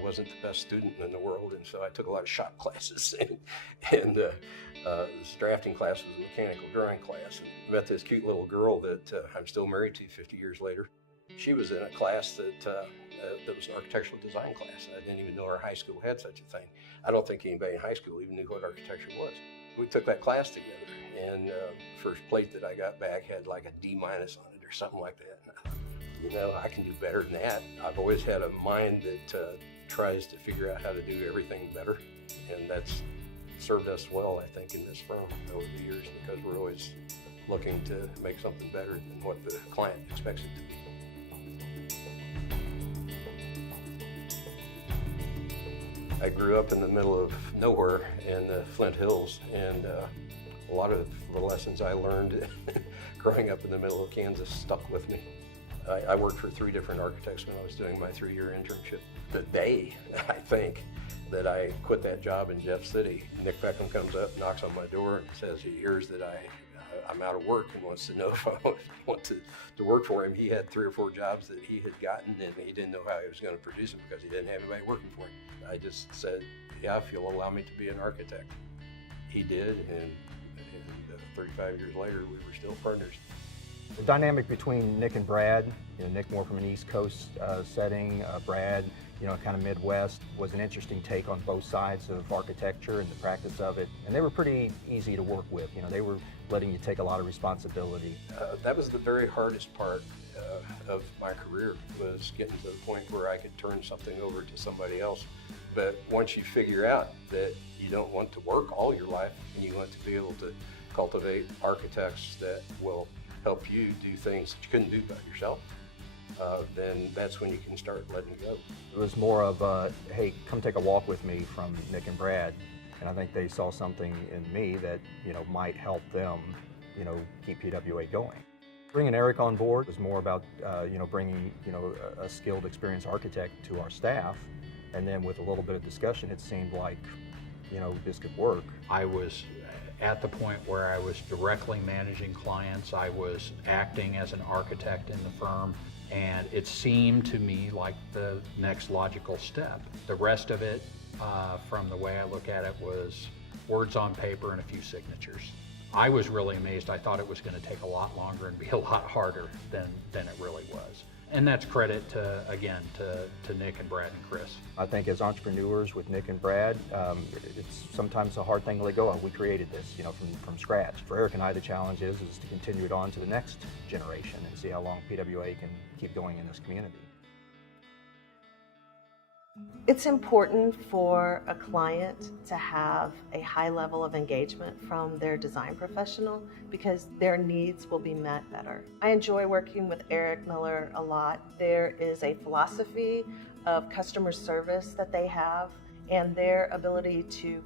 I wasn't the best student in the world, and so I took a lot of shop classes, and this drafting class was a mechanical drawing class, and met this cute little girl that I'm still married to 50 years later. She was in a class that was an architectural design class. I didn't even know our high school had such a thing. I don't think anybody in high school even knew what architecture was. We took that class together, and the first plate that I got back had like a D- on it or something like that. And I thought, you know, I can do better than that. I've always had a mind that tries to figure out how to do everything better, and that's served us well, I think, in this firm over the years, because we're always looking to make something better than what the client expects it to be. I grew up in the middle of nowhere in the Flint Hills, and a lot of the lessons I learned growing up in the middle of Kansas stuck with me. I worked for 3 different architects when I was doing my 3-year internship. The day, I think, that I quit that job in Jeff City, Nick Beckham comes up, knocks on my door, and says he hears that I'm out of work and wants to know if I want to work for him. He had 3 or 4 jobs that he had gotten, and he didn't know how he was going to produce them because he didn't have anybody working for him. I just said, yeah, if you'll allow me to be an architect. He did, and 35 years later, we were still partners. The dynamic between Nick and Brad, you know, Nick more from an East Coast setting, Brad, you know, kind of Midwest, was an interesting take on both sides of architecture and the practice of it. And they were pretty easy to work with. You know, they were letting you take a lot of responsibility. That was the very hardest part of my career, was getting to the point where I could turn something over to somebody else. But once you figure out that you don't want to work all your life, and you want to be able to cultivate architects that will help you do things that you couldn't do by yourself, then that's when you can start letting go. It was more of a, hey, come take a walk with me from Nick and Brad. And I think they saw something in me that, you know, might help them, you know, keep PWA going. Bringing Eric on board was more about, you know, bringing, you know, a skilled, experienced architect to our staff. And then with a little bit of discussion, it seemed like, you know, this could work. I was at the point where I was directly managing clients. I was acting as an architect in the firm, and it seemed to me like the next logical step. The rest of it, from the way I look at it, was words on paper and a few signatures. I was really amazed. I thought it was going to take a lot longer and be a lot harder than it really was. And that's credit to, again, to Nick and Brad and Chris. I think as entrepreneurs with Nick and Brad, it's sometimes a hard thing to let go of. We created this, you know, from scratch. For Eric and I, the challenge is to continue it on to the next generation and see how long PWA can keep going in this community. It's important for a client to have a high level of engagement from their design professional, because their needs will be met better. I enjoy working with Eric Miller a lot. There is a philosophy of customer service that they have, and their ability to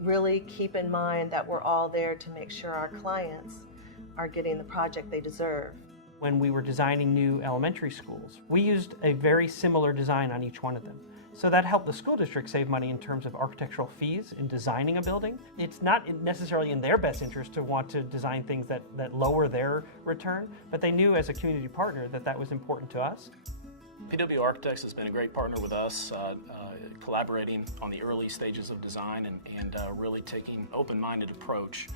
really keep in mind that we're all there to make sure our clients are getting the project they deserve. When we were designing new elementary schools, we used a very similar design on each one of them. So that helped the school district save money in terms of architectural fees in designing a building. It's not necessarily in their best interest to want to design things that lower their return, but they knew as a community partner that that was important to us. PWArchitects has been a great partner with us, collaborating on the early stages of design and really taking an open-minded approach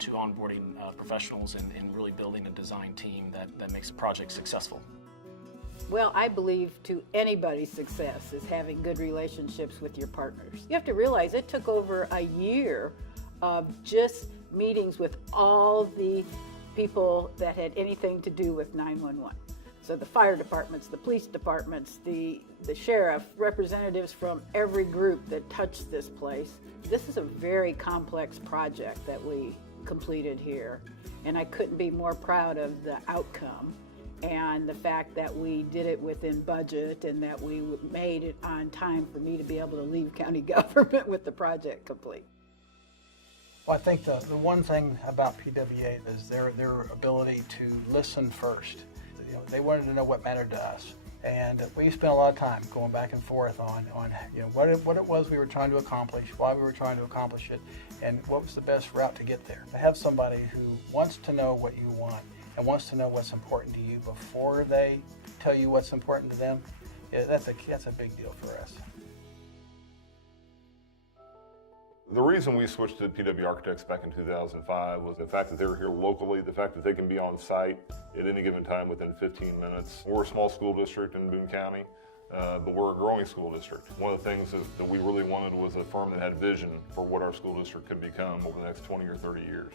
to onboarding professionals and really building a design team that makes a project successful. Well, I believe to anybody's success is having good relationships with your partners. You have to realize it took over a year of just meetings with all the people that had anything to do with 911. So the fire departments, the police departments, the sheriff, representatives from every group that touched this place. This is a very complex project that we completed here, and I couldn't be more proud of the outcome. And the fact that we did it within budget and that we made it on time for me to be able to leave county government with the project complete. Well, I think the one thing about PWA is their ability to listen first. You know, they wanted to know what mattered to us. And we spent a lot of time going back and forth on you know, what it was we were trying to accomplish, why we were trying to accomplish it, and what was the best route to get there. To have somebody who wants to know what you want and wants to know what's important to you before they tell you what's important to them, that's a big deal for us. The reason we switched to PWArchitects back in 2005 was the fact that they were here locally, the fact that they can be on site at any given time within 15 minutes. We're a small school district in Boone County, but we're a growing school district. One of the things that we really wanted was a firm that had vision for what our school district could become over the next 20 or 30 years.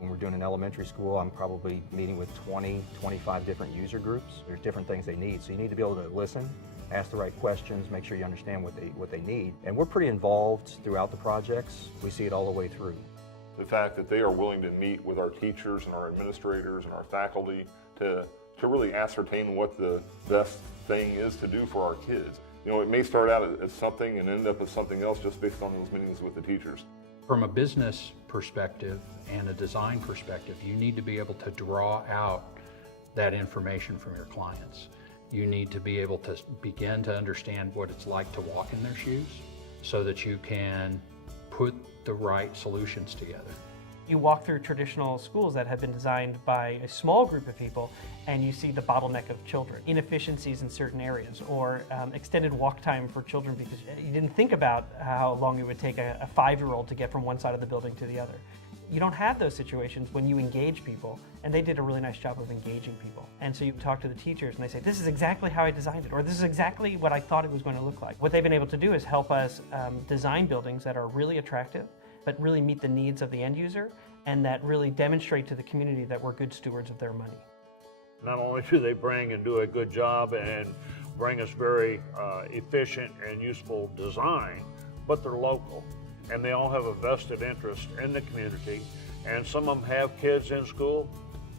When we're doing an elementary school, I'm probably meeting with 20, 25 different user groups. There's different things they need, so you need to be able to listen, ask the right questions, make sure you understand what they need. And we're pretty involved throughout the projects. We see it all the way through. The fact that they are willing to meet with our teachers and our administrators and our faculty to really ascertain what the best thing is to do for our kids. You know, it may start out as something and end up as something else just based on those meetings with the teachers. From a business perspective and a design perspective, you need to be able to draw out that information from your clients. You need to be able to begin to understand what it's like to walk in their shoes so that you can put the right solutions together. You walk through traditional schools that have been designed by a small group of people and you see the bottleneck of children, inefficiencies in certain areas, or extended walk time for children because you didn't think about how long it would take a 5-year-old to get from one side of the building to the other. You don't have those situations when you engage people, and they did a really nice job of engaging people. And so you talk to the teachers and they say, this is exactly how I designed it, or this is exactly what I thought it was going to look like. What they've been able to do is help us design buildings that are really attractive, but really meet the needs of the end user, and that really demonstrate to the community that we're good stewards of their money. Not only do they bring and do a good job and bring us very efficient and useful design, but they're local. And they all have a vested interest in the community. And some of them have kids in school,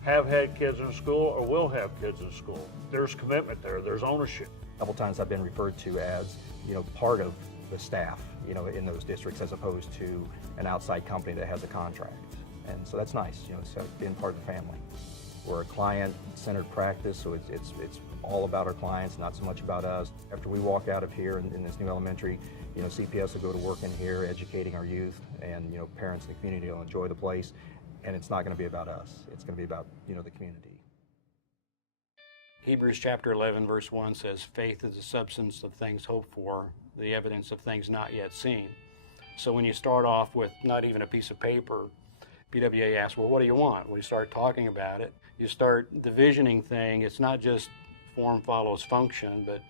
have had kids in school, or will have kids in school. There's commitment there, there's ownership. A couple times I've been referred to as, part of the staff, in those districts as opposed to an outside company that has a contract. And so that's nice, so being part of the family. We're a client-centered practice, so it's all about our clients, not so much about us. After we walk out of here in this new elementary, CPS will go to work in here educating our youth, and parents in the community will enjoy the place, and it's not going to be about us. It's going to be about the community. Hebrews chapter 11 verse 1 says, faith is the substance of things hoped for, the evidence of things not yet seen. So when you start off with not even a piece of paper, PWA asks, well, what do you want? Well, you start talking about it. You start the visioning thing. It's not just form follows function, but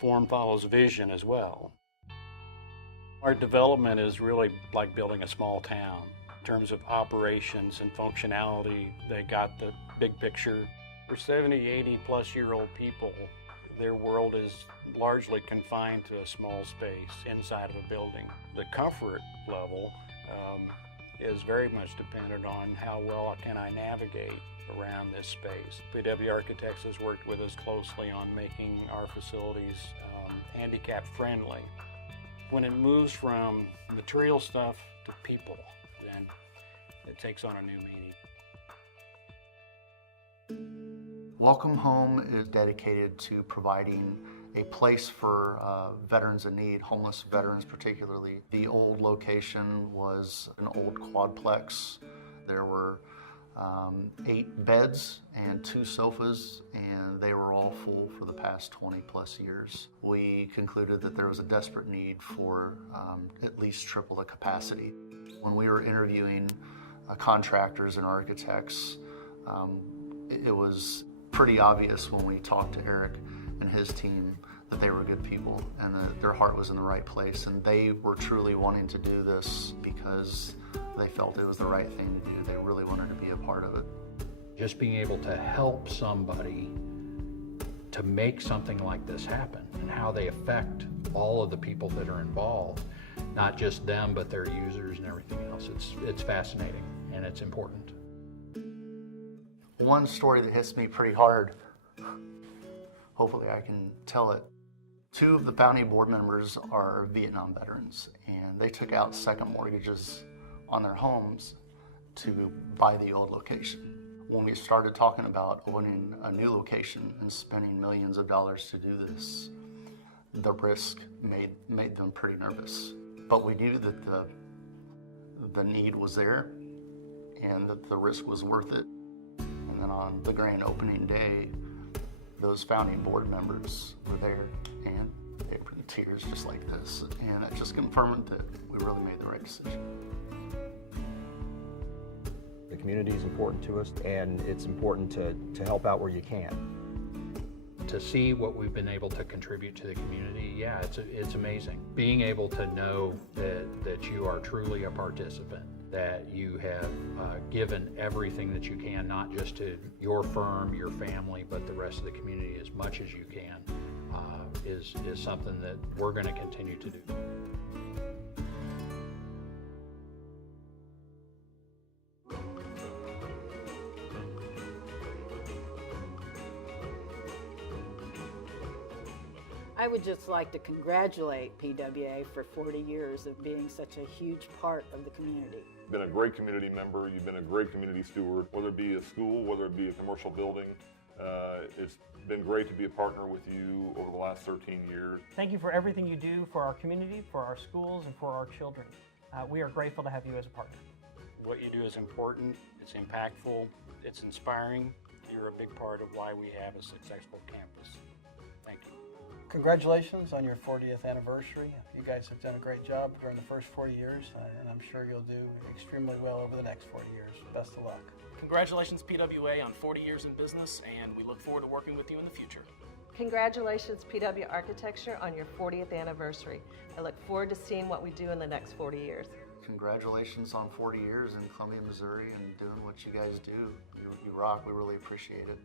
form follows vision as well. Our development is really like building a small town. In terms of operations and functionality, they got the big picture. For 70, 80-plus-year-old people, their world is largely confined to a small space inside of a building. The comfort level is very much dependent on how well can I navigate around this space. PWArchitects has worked with us closely on making our facilities handicap friendly. When it moves from material stuff to people, then it takes on a new meaning. Welcome Home is dedicated to providing a place for veterans in need, homeless veterans particularly. The old location was an old quadplex. There were 8 beds and 2 sofas, and they were all full for the past 20-plus years. We concluded that there was a desperate need for at least triple the capacity. When we were interviewing contractors and architects, it was pretty obvious when we talked to Eric and his team that they were good people and that their heart was in the right place, and they were truly wanting to do this because they felt it was the right thing to do. They really wanted to be a part of it. Just being able to help somebody to make something like this happen and how they affect all of the people that are involved, not just them, but their users and everything else. It's fascinating and it's important. One story that hits me pretty hard, hopefully I can tell it. 2 of the founding board members are Vietnam veterans, and they took out second mortgages on their homes to buy the old location. When we started talking about owning a new location and spending millions of dollars to do this, the risk made them pretty nervous. But we knew that the need was there and that the risk was worth it. And then on the grand opening day, those founding board members were there and they tears just like this, and it just confirmed that we really made the right decision. The community is important to us, and it's important to help out where you can. To see what we've been able to contribute to the community, yeah, it's amazing. Being able to know that you are truly a participant, that you have given everything that you can, not just to your firm, your family, but the rest of the community as much as you can, is something that we're going to continue to do. I would just like to congratulate PWA for 40 years of being such a huge part of the community. You've been a great community member, you've been a great community steward, whether it be a school, whether it be a commercial building. It's been great to be a partner with you over the last 13 years. Thank you for everything you do for our community, for our schools, and for our children. We are grateful to have you as a partner. What you do is important, it's impactful, it's inspiring. You're a big part of why we have a successful campus. Thank you. Congratulations on your 40th anniversary. You guys have done a great job during the first 40 years, and I'm sure you'll do extremely well over the next 40 years. Best of luck. Congratulations, PWA, on 40 years in business, and we look forward to working with you in the future. Congratulations, PWArchitecture, on your 40th anniversary. I look forward to seeing what we do in the next 40 years. Congratulations on 40 years in Columbia, Missouri, and doing what you guys do. You rock. We really appreciate it.